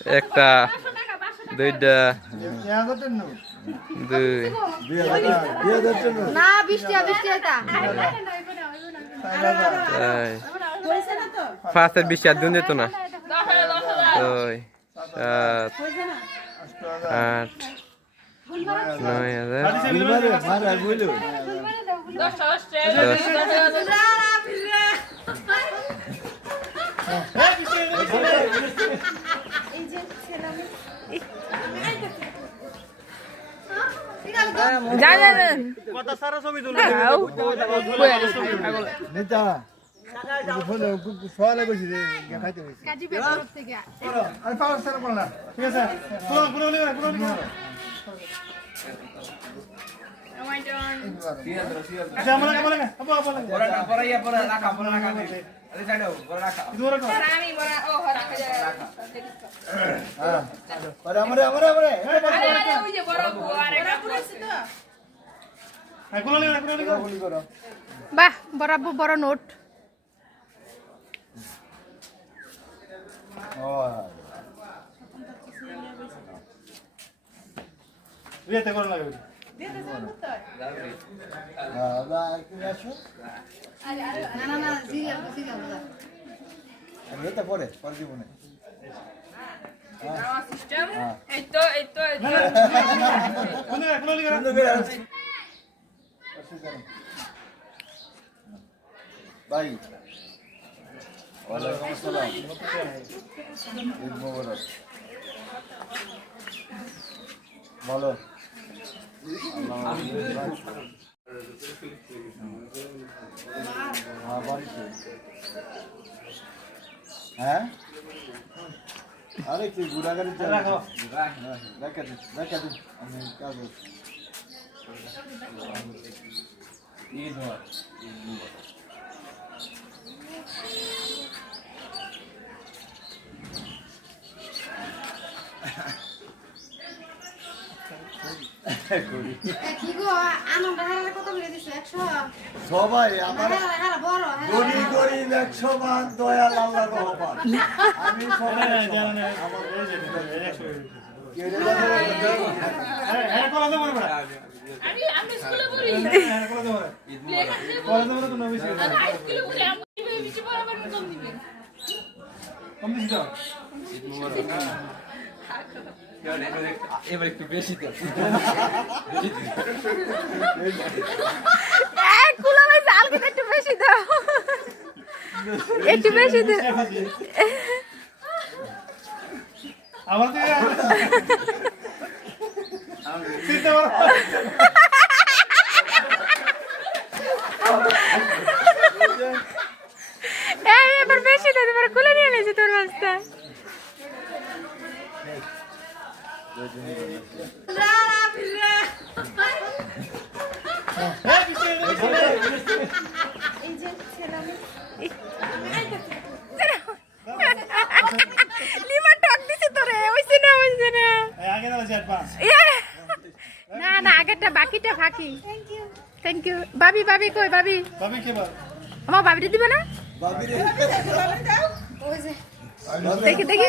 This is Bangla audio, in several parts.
একটা দুইটা দুই। পাঁচের বিশ আর দুন যেত না। ছয় সাত আট নয় হাজার। দশ জানেন। কাজী বের থেকে বাহ বরাবর বড় নোট না না না সিরিয়াল সিরিয়াল পরে পরে দিব না এই তো এই তো এই তো ভাই ওয়ালাইকুম আসসালাম ঈদ মোবারক বলো হ্যাঁ বাড়িতে হ্যাঁ? আরে কি গুড়াগাড়ি রাখো। দেখা দিন দেখা দিন আমি কাজ কি গো আনন্দ হারালে কত বলে দিছো? 100 সবাই আমার গরি গরিব একশো মান দয়াল আল্লাহ রহমান। আমি সবাই আমি আমি স্কুলে পড়ি। আমি স্কুলে পড়ি আমি বেশি বরাবর কম দিবেন এবার একটু বেশি তো এক কুলা ভাই জাল একটু বেশি দাও। একটু বেশি দাও এই এবার বেশি দাও তোমার খুলে নিয়ে নিয়েছি তোর রাস্তা লিমা টক দিছে তোরে ওইছে না না। আগে না চার! না না আগেরটা বাকিটা ফাঁকি। থ্যাংক ইউ বাবি বাবি কই বাবি? ভাবি কে আমার বাবিটা দিবে না? দেখি দেখি।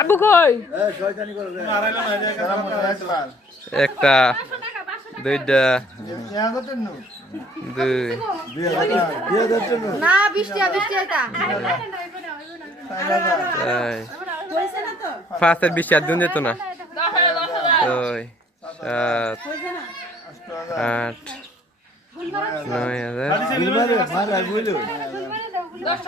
আবু কই? একটা দুইটা দুই। দুই দুই পাঁচের বিশ আর দুন যেত না। ছয় সাত আট নয় হাজার। দশ